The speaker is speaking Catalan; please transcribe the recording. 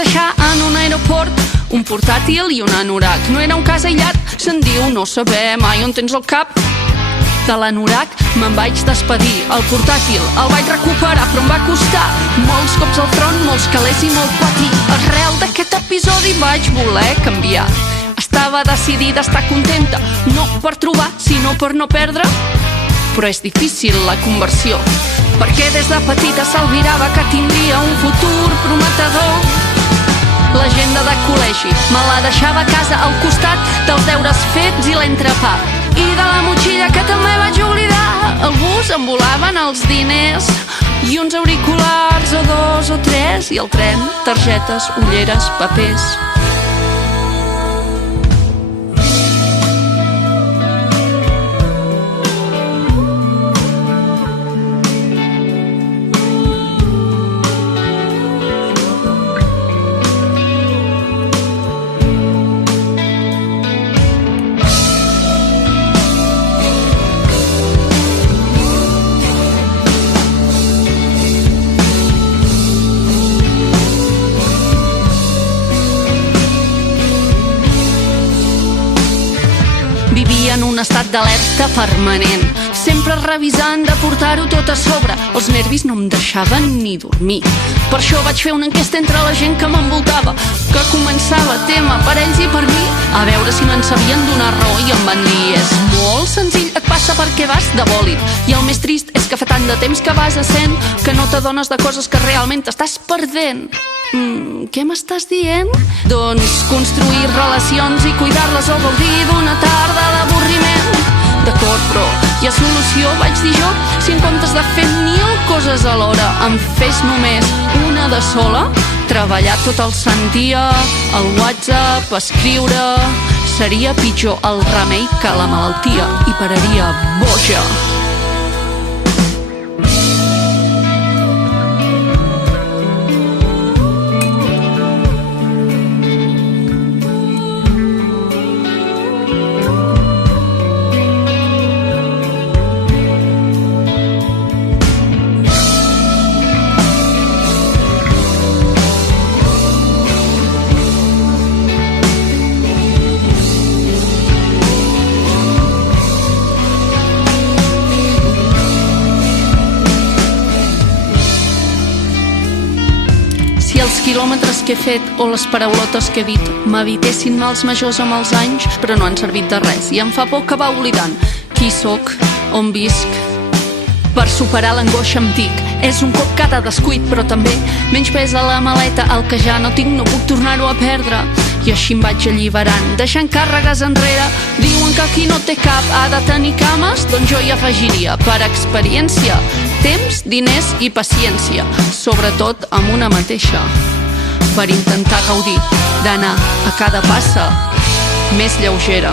deixar en un aeroport un portàtil i un anorac. No era un cas aïllat, se'n diu no saber mai on tens el cap. De l'anorac me'n vaig despedir. El portàtil el vaig recuperar, però em va costar molts cops al front, molts calés i molt patí. Arrel d'aquest episodi vaig voler canviar. Estava decidida a estar contenta, no per trobar, sinó per no perdre. Però és difícil la conversió, perquè des de petita s'albirava que tindria un futur prometedor. L'agenda de col·legi me la deixava a casa al costat dels deures fets i l'entrepà. I de la motxilla que també vaig oblidar, al bus em volaven els diners i uns auriculars o 2 o 3, i al tren targetes, ulleres, papers. Vivia en un estat d'alerta permanent, sempre revisant de portar-ho tot a sobre. Els nervis no em deixaven ni dormir. Per això vaig fer una enquesta entre la gent que m'envoltava, que començava tema per ells i per mi, a veure si me'n sabien donar raó, i em van dir: és molt senzill, et passa perquè vas de bòlit. I el més trist és que fa tant de temps que vas essent que no t'adones de coses que realment t'estàs perdent. Què m'estàs dient? Doncs construir relacions i cuidar-les o gaudir d'una tarda d'avorriment. D'acord, però hi ha solució, vaig dir jo, si en comptes de fer 1000 coses alhora em fes només una de sola. Treballar tot el sant dia, el WhatsApp, escriure. Seria pitjor el remei que la malaltia i pararia boja. Els quilòmetres que he fet o les paraulotes que he dit m'evitessin mals majors amb els anys, però no han servit de res i em fa por acabar oblidant qui sóc, on visc. Per superar l'angoixa em dic: és un cop cada descuit, però també menys pesa la maleta, el que ja no tinc no puc tornar-ho a perdre. I així em vaig alliberant, deixant càrregues enrere. Diuen que qui no té cap ha de tenir cames, doncs jo hi afegiria, per experiència, temps, diners i paciència, sobretot amb una mateixa, per intentar gaudir d'anar a cada passa més lleugera.